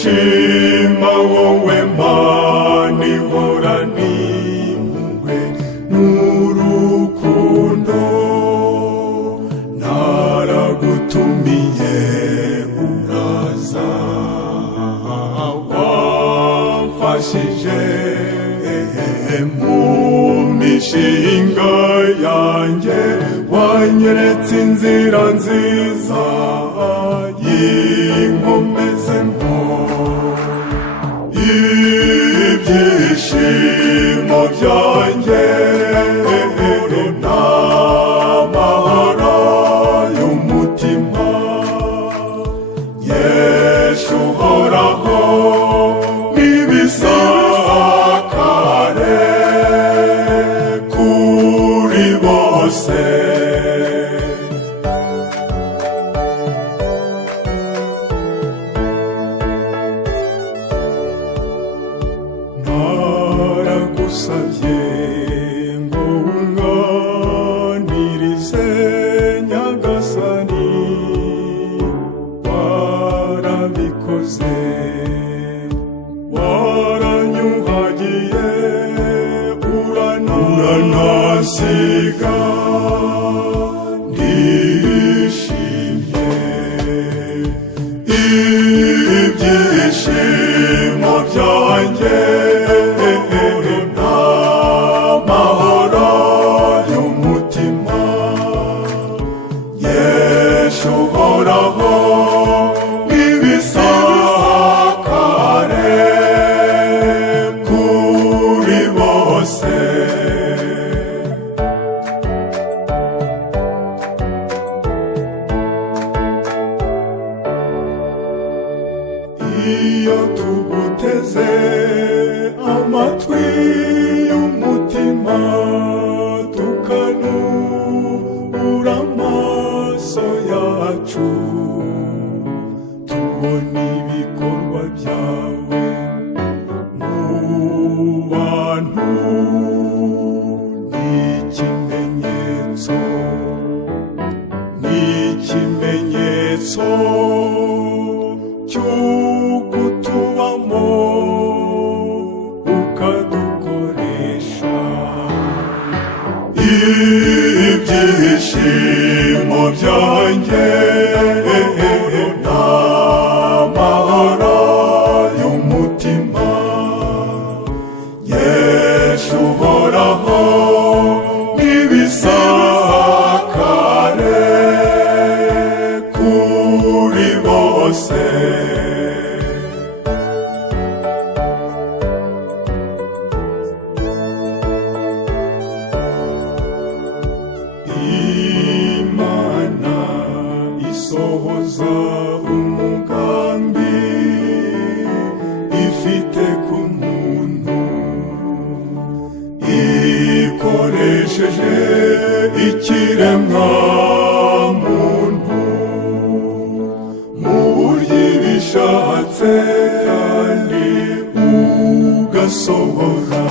shima wowe Mana ihorana impuhwe n'urukundo, naragutumiye uraza, wamfashije mu mishinga yanjye, wanyeretse inzira nziza y'inkomezemo. Ibyishimo byanjye n'amahoro y'umutima, Yesu uhoraho n'ibisakare kuri bose. Ndagusabye ngo unganirize Nyagasani, warabikoze waranyuhagiye uranasiga, ndishimye. Ibyishimo byanjye n'amahoro y'umutima, Yesu uhoraho n'ibisakare kuri bose. Iyo tuguteze amatwi y'umutima, tukanubura amaso yacu, tubona ibikorwa byawe mu bantu, n'ikimenyetso cy'uko tubamo ukadukoresha. Ibyishimo byanjye n'amahoro y'umutima, Yesu uhoraho n'ibisakare kuri bose. Imana isohoza umugambi ifite ku muntu, ikoresheje ikiremwa muntu mu buryo ibishatse, kandi ugasohora